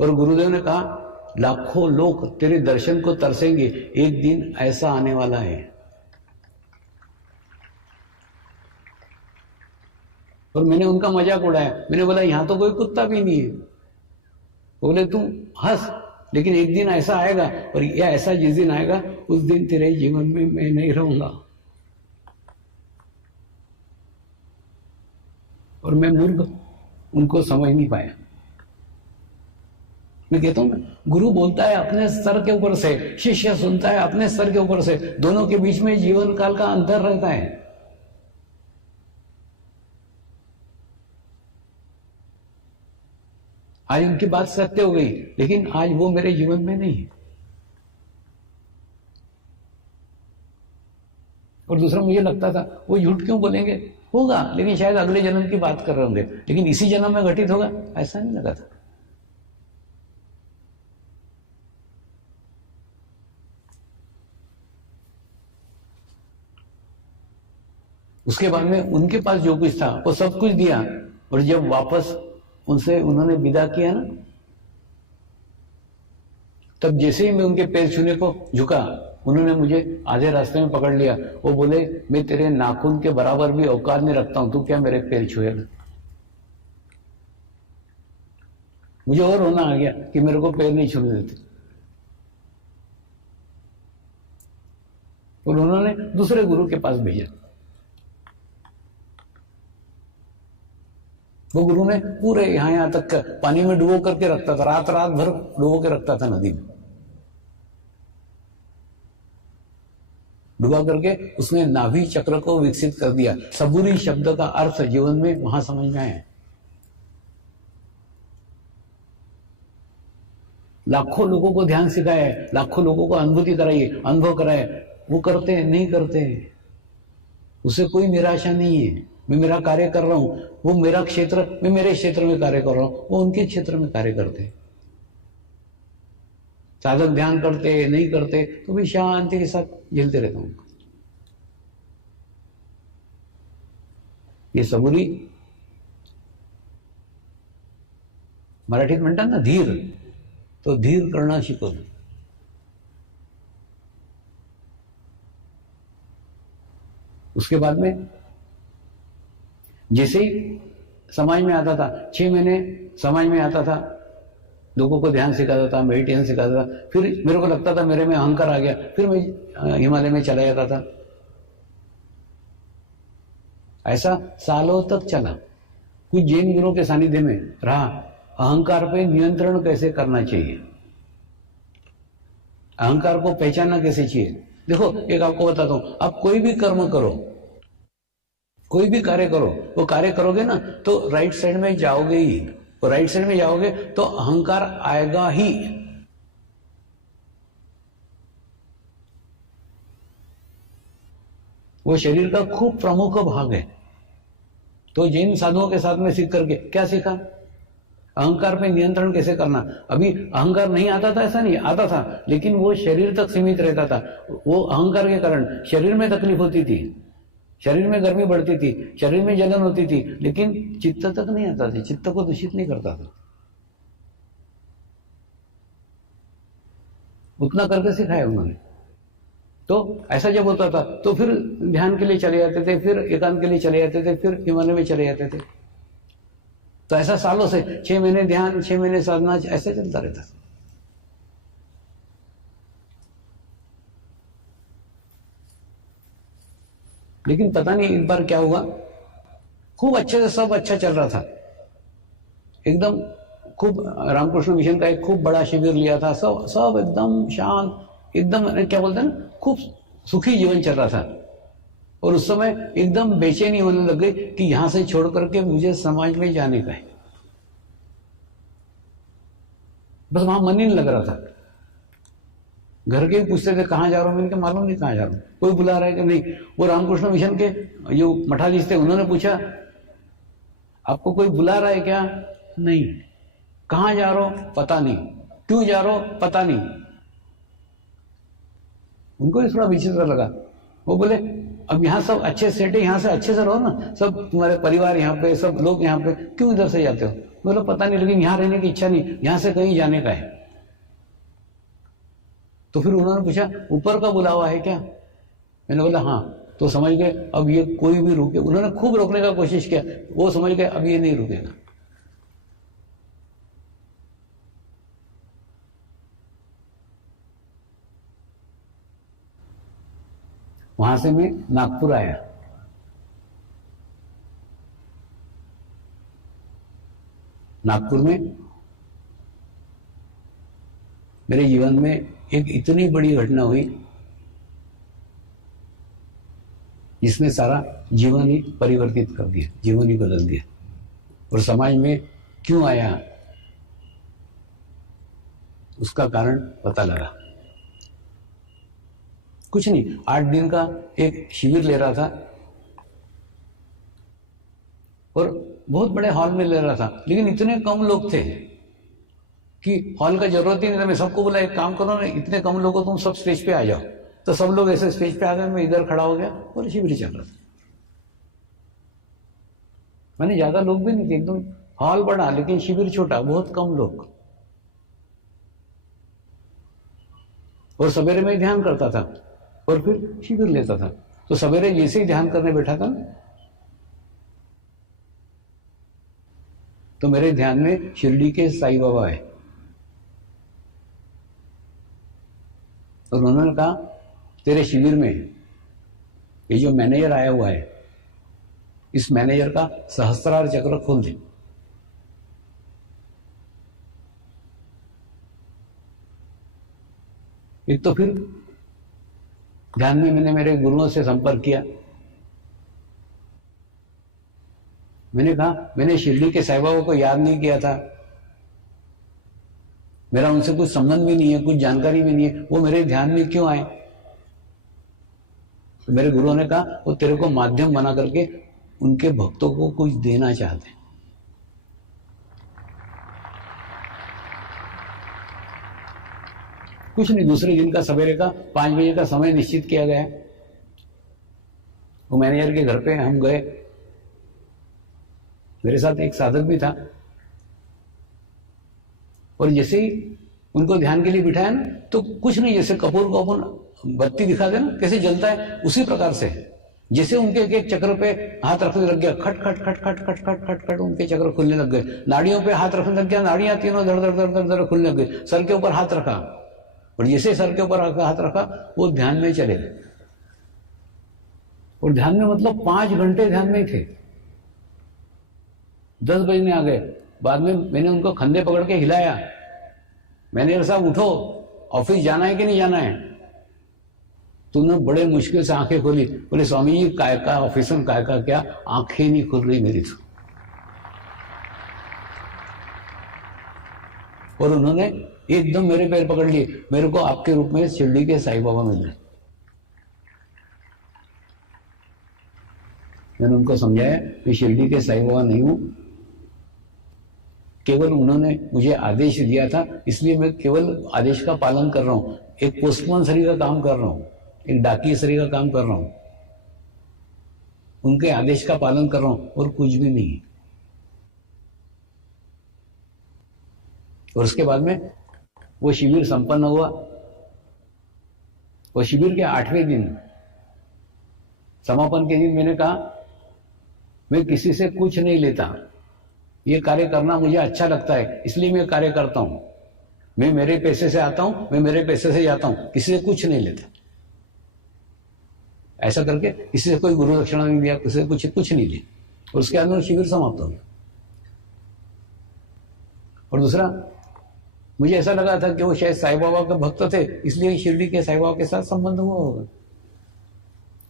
और गुरुदेव ने कहा लाखों लोग तेरे दर्शन को तरसेंगे, एक दिन ऐसा आने वाला है। और मैंने उनका मजाक उड़ाया, मैंने बोला यहां तो कोई कुत्ता भी नहीं है। बोले तुम हंस, लेकिन एक दिन ऐसा आएगा, और यह ऐसा जिस दिन आएगा उस दिन तेरे जीवन में मैं नहीं रहूंगा। और मैं मूर्ख उनको समझ नहीं पाया। मैं कहता हूं गुरु बोलता है अपने स्तर के ऊपर से, शिष्य सुनता है अपने स्तर के ऊपर से, दोनों के बीच में जीवन काल का अंतर रहता है। आज उनकी बात सत्य हो गई, लेकिन आज वो मेरे जीवन में नहीं है। और दूसरा मुझे लगता था वो झूठ क्यों बोलेंगे, होगा लेकिन शायद अगले जन्म की बात कर रहे होंगे, लेकिन इसी जन्म में घटित होगा ऐसा नहीं लगा था। उसके बाद में उनके पास जो कुछ था वो सब कुछ दिया, और जब वापस उनसे उन्होंने विदा किया ना, तब जैसे ही मैं उनके पैर छूने को झुका, उन्होंने मुझे आधे रास्ते में पकड़ लिया। वो बोले मैं तेरे नाखून के बराबर भी औकात नहीं रखता हूं, तू क्या मेरे पैर छुएगा। मुझे और रोना आ गया कि मेरे को पैर नहीं छूने देते। और उन्होंने दूसरे गुरु के पास भेजा। वो गुरु ने पूरे यहां तक पानी में डुबो करके रखता था, रात रात भर डुबो के रखता था नदी में। डुबा करके उसने नाभि चक्र को विकसित कर दिया। सबूरी शब्द का अर्थ जीवन में वहां समझ में आया। लाखों लोगों को ध्यान सिखाया है, लाखों लोगों को अनुभूति कराई है, अनुभव कराया है, वो करते हैं नहीं करते हैं, उसे कोई निराशा नहीं है। मैं मेरा कार्य कर रहा हूं, वो मेरा क्षेत्र, मैं मेरे क्षेत्र में कार्य कर रहा हूं, वो उनके क्षेत्र में कार्य करते हैं। साधक ध्यान करते नहीं करते तो भी शांति के साथ झेलते रहता हूं। ये सबुरी मराठीत म्हणतात ना धीर, तो धीर करणं शिकवलं। उसके बाद में जैसे ही समाज में आता था, 6 महीने समाज में आता था, लोगों को ध्यान सिखाता था, मेडिटेशन सिखाता था, फिर मेरे को लगता था मेरे में अहंकार आ गया, फिर मैं हिमालय में चला जाता था। ऐसा सालों तक चला। कुछ जैन गुरुओं के सानिध्य में रहा, अहंकार पे नियंत्रण कैसे करना चाहिए, अहंकार को पहचानना कैसे चाहिए। देखो एक आपको बताता हूं, आप कोई भी कर्म करो, कोई भी कार्य करो, वो कार्य करोगे ना तो राइट साइड में जाओगे ही, और राइट साइड में जाओगे तो अहंकार आएगा ही। वो शरीर का खूब प्रमुख भाग है। तो जैन साधुओं के साथ में सीख करके क्या सीखा, अहंकार पे नियंत्रण कैसे करना। अभी अहंकार नहीं आता था ऐसा नहीं, आता था, लेकिन वो शरीर तक सीमित रहता था। वो अहंकार के कारण शरीर में तकलीफ होती थी, शरीर में गर्मी बढ़ती थी, शरीर में जलन होती थी, लेकिन चित्त तक नहीं आता था, चित्त को दूषित नहीं करता था। उतना करके सिखाया उन्होंने। तो ऐसा जब होता था तो फिर ध्यान के लिए चले जाते थे, फिर एकांत के लिए चले जाते थे, फिर हिमालय में चले जाते थे। तो ऐसा सालों से 6 महीने ध्यान, 6 महीने साधना, ऐसे चलता रहता। लेकिन पता नहीं एक बार क्या हुआ, खूब अच्छे से सब अच्छा चल रहा था एकदम, खूब रामकृष्ण मिशन का एक खूब बड़ा शिविर लिया था, सब एकदम शांत, एकदम क्या बोलते हैं ना, खूब सुखी जीवन चल रहा था। और उस समय एकदम बेचैनी होने लग गई कि यहां से छोड़ करके मुझे समाज में जाने का है। बस वहां मन ही नहीं लग रहा था। घर के पूछते थे कहां जा रहा हूं, मैंने कहा मालूम नहीं कहां जा रहा हूं, कोई बुला रहा है कि नहीं। वो रामकृष्ण मिशन के जो मठाधीश थे उन्होंने पूछा आपको कोई बुला रहा है क्या, नहीं। कहां जा रहा हो, पता नहीं। क्यों जा रहा हो, पता नहीं। उनको भी थोड़ा विचित्र लगा। वो बोले अब यहाँ सब अच्छे सेट है, यहाँ से अच्छे से रहो ना, सब तुम्हारे परिवार यहाँ पे, सब लोग यहाँ पे, क्यों इधर से जाते हो। बोला पता नहीं, लेकिन यहां रहने की इच्छा नहीं, यहां से कहीं जाने का है। तो फिर उन्होंने पूछा ऊपर का बुलावा है क्या? मैंने बोला हाँ। तो समझ गए अब ये कोई भी रुके, उन्होंने खूब रोकने का कोशिश किया, वो समझ गए अब ये नहीं रुकेगा। वहां से मैं नागपुर आया। नागपुर में मेरे जीवन में एक इतनी बड़ी घटना हुई जिसने सारा जीवन ही परिवर्तित कर दिया, जीवन ही बदल दिया। और समाज में क्यों आया उसका कारण पता लगा। कुछ नहीं, 8 दिन का एक शिविर ले रहा था और बहुत बड़े हॉल में ले रहा था, लेकिन इतने कम लोग थे कि हॉल का जरूरत ही नहीं था। मैं सबको बोला एक काम करो ना, इतने कम लोगों तुम सब स्टेज पे आ जाओ। तो सब लोग ऐसे स्टेज पे आ गए, मैं इधर खड़ा हो गया और शिविर चल रहा था। मैंने ज्यादा लोग भी नहीं थे, एकदम हॉल बड़ा लेकिन शिविर छोटा, बहुत कम लोग। और सवेरे में ध्यान करता था और फिर शिविर लेता था। तो सवेरे जैसे ही ध्यान करने बैठा था तो मेरे ध्यान में शिरडी के साईं बाबा आए और उन्होंने कहा तेरे शिविर में ये जो मैनेजर आया हुआ है, इस मैनेजर का सहस्त्रार चक्र खोल दे। एक तो फिर ध्यान में मैंने मेरे गुरुओं से संपर्क किया। मैंने कहा मैंने शिरडी के साईं बाबा को याद नहीं किया था, मेरा उनसे कुछ संबंध भी नहीं है, कुछ जानकारी भी नहीं है, वो मेरे ध्यान में क्यों आए? तो मेरे गुरुओं ने कहा वो तेरे को माध्यम बना करके उनके भक्तों को कुछ देना चाहते हैं। कुछ नहीं, दूसरे दिन का सवेरे का 5 बजे का समय निश्चित किया गया। वो मैनेजर के घर पे हम गए, मेरे साथ एक साधक भी था। और जैसे ही उनको ध्यान के लिए बिठाया ना, तो कुछ नहीं, जैसे कपूर को अपन बत्ती दिखा दे ना कैसे जलता है, उसी प्रकार से जैसे उनके एक चक्र पे हाथ रखने लग गया, खट खट खट खट खट खट खट खट उनके चक्र खुलने लग गए। नाड़ियों पे हाथ रखने लग गया, नाड़ियां तीनों धड़ धड़ धड़ धड़ धड़ खुलने लग गई। सर के ऊपर हाथ रखा और जैसे सर के ऊपर हाथ रखा वो ध्यान में चले गए। और ध्यान में मतलब 5 घंटे ध्यान में थे। 10 बजने आ गए। बाद में मैंने उनको कंधे पकड़ के हिलाया, मैनेजर साहब उठो, ऑफिस जाना है कि नहीं जाना है? तो उन्होंने बड़े मुश्किल से आंखें खोली, बोले स्वामी जी काय का ऑफिस में काय का क्या, आंखें नहीं खुल रही मेरी तो। और उन्होंने एकदम मेरे पैर पकड़ लिए, मेरे को आपके रूप में शिरडी के साईं बाबा मिल गए। मैंने उनको समझाया कि शिरडी के साईं बाबा नहीं हूं, केवल उन्होंने मुझे आदेश दिया था, इसलिए मैं केवल आदेश का पालन कर रहा हूं। एक पोस्टमैन सरी का काम कर रहा हूं, एक डाकिया सरी का काम कर रहा हूं, उनके आदेश का पालन कर रहा हूं और कुछ भी नहीं। और उसके बाद में वो शिविर संपन्न हुआ। वो शिविर के 8वें दिन, समापन के दिन, मैंने कहा मैं किसी से कुछ नहीं लेता, ये कार्य करना मुझे अच्छा लगता है, इसलिए मैं कार्य करता हूं। मैं मेरे पैसे से आता हूं, मैं मेरे पैसे से जाता हूं, किसी से कुछ नहीं लेता। ऐसा करके किसी से कोई गुरु दक्षिणा नहीं दिया, किसी से कुछ नहीं दिया। और उसके अंदर शिविर समाप्त हो गया। और दूसरा, मुझे ऐसा लगा था कि वो शायद साईं बाबा के भक्त थे, इसलिए शिरडी के साईं बाबा के साथ संबंध हुआ होगा।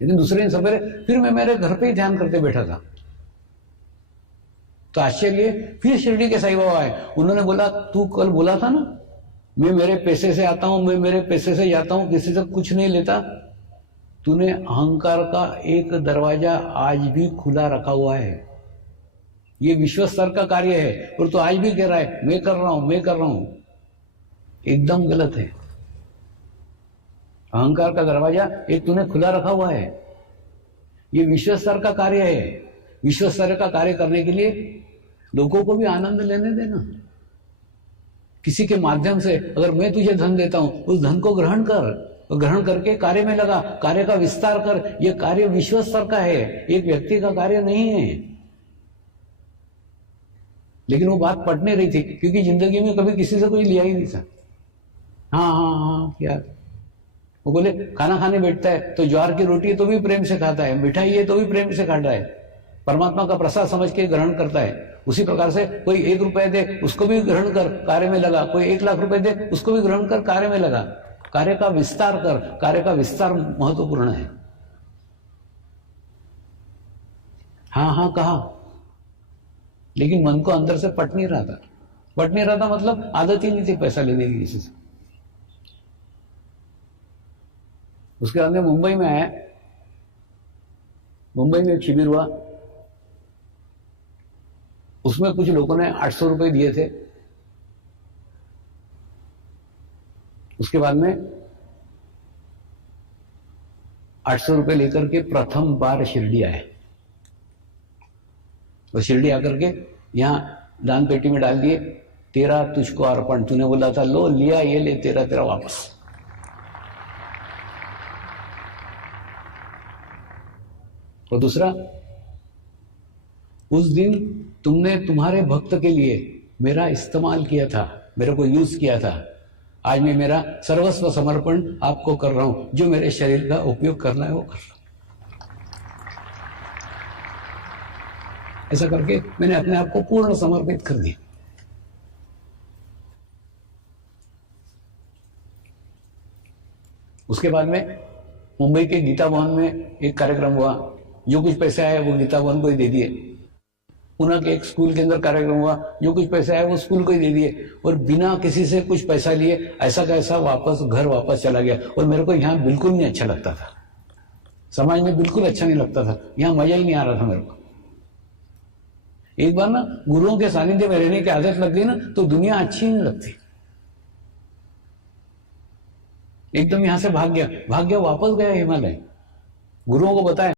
लेकिन दूसरे दिन सवेरे फिर मैं मेरे घर पे ही ध्यान करते बैठा था, तो आश्चर्य, फिर शिरडी के साईं बाबा आए। उन्होंने बोला तू कल बोला था ना मैं मेरे पैसे से आता हूं, मैं मेरे पैसे से जाता हूं, किसी से कुछ नहीं लेता। तूने अहंकार का एक दरवाजा आज भी खुला रखा हुआ है। ये विश्व स्तर का कार्य है और तो आज भी कह रहा है मैं कर रहा हूं, मैं कर रहा हूं। एकदम गलत है। अहंकार का दरवाजा एक तूने खुला रखा हुआ है। ये विश्व स्तर का कार्य है। विश्व स्तर का कार्य करने के लिए लोगों को भी आनंद लेने देना। किसी के माध्यम से अगर मैं तुझे धन देता हूं, उस धन को ग्रहण कर, ग्रहण करके कार्य में लगा, कार्य का विस्तार कर। यह कार्य विश्व स्तर का है, एक व्यक्ति का कार्य नहीं है। लेकिन वो बात पट नहीं रही थी, क्योंकि जिंदगी में कभी किसी से कोई लिया ही नहीं था। हाँ क्या वो बोले, खाना खाने बैठता है तो ज्वार की रोटी है तो भी प्रेम से खाता है, मिठाई है तो भी प्रेम से खाता है, परमात्मा का प्रसाद समझ के ग्रहण करता है। उसी प्रकार से कोई 1 रुपए दे, उसको भी ग्रहण कर, कार्य में लगा। कोई 1 लाख रुपए दे, उसको भी ग्रहण कर, कार्य में लगा। कार्य का विस्तार कर, कार्य का विस्तार महत्वपूर्ण है। हाँ कहा, लेकिन मन को अंदर से पट नहीं रहा था। मतलब आदत ही नहीं थी पैसा लेने की किसी से। उसके बाद में मुंबई में आया। मुंबई में एक शिविर हुआ, उसमें कुछ लोगों ने 800 रुपए दिए थे। उसके बाद में 800 रुपए लेकर के प्रथम बार शिरडी आए। वो शिरडी आकर के यहां दान पेटी में डाल दिए, तेरा तुझको अर्पण। तूने बोला था लो, लिया, ये ले, तेरा वापस। और दूसरा, उस दिन तुमने तुम्हारे भक्त के लिए मेरा इस्तेमाल किया था, मेरे को यूज किया था। आज मैं मेरा सर्वस्व समर्पण आपको कर रहा हूं, जो मेरे शरीर का उपयोग करना है वो कर रहा हूं। ऐसा करके मैंने अपने आप को पूर्ण समर्पित कर दिया। उसके बाद में मुंबई के गीता भवन में एक कार्यक्रम हुआ। जो कुछ पैसे आए वो गीता भवन को ही दे दिए। पुणे के एक स्कूल के अंदर कार्यक्रम हुआ, जो कुछ पैसे आए वो स्कूल को ही दे दिए, और बिना किसी से कुछ पैसा लिए ऐसा कैसा घर वापस चला गया। और मेरे को यहाँ बिल्कुल नहीं अच्छा लगता था, समाज में बिल्कुल अच्छा नहीं लगता था, यहाँ मजा ही नहीं आ रहा था मेरे को। एक बार ना गुरुओं के सानिध्य में रहने की आदत लग गई ना, तो दुनिया अच्छी नहीं लगती। एकदम यहां से भाग गया, वापस गया हिमालय। गुरुओं को बताया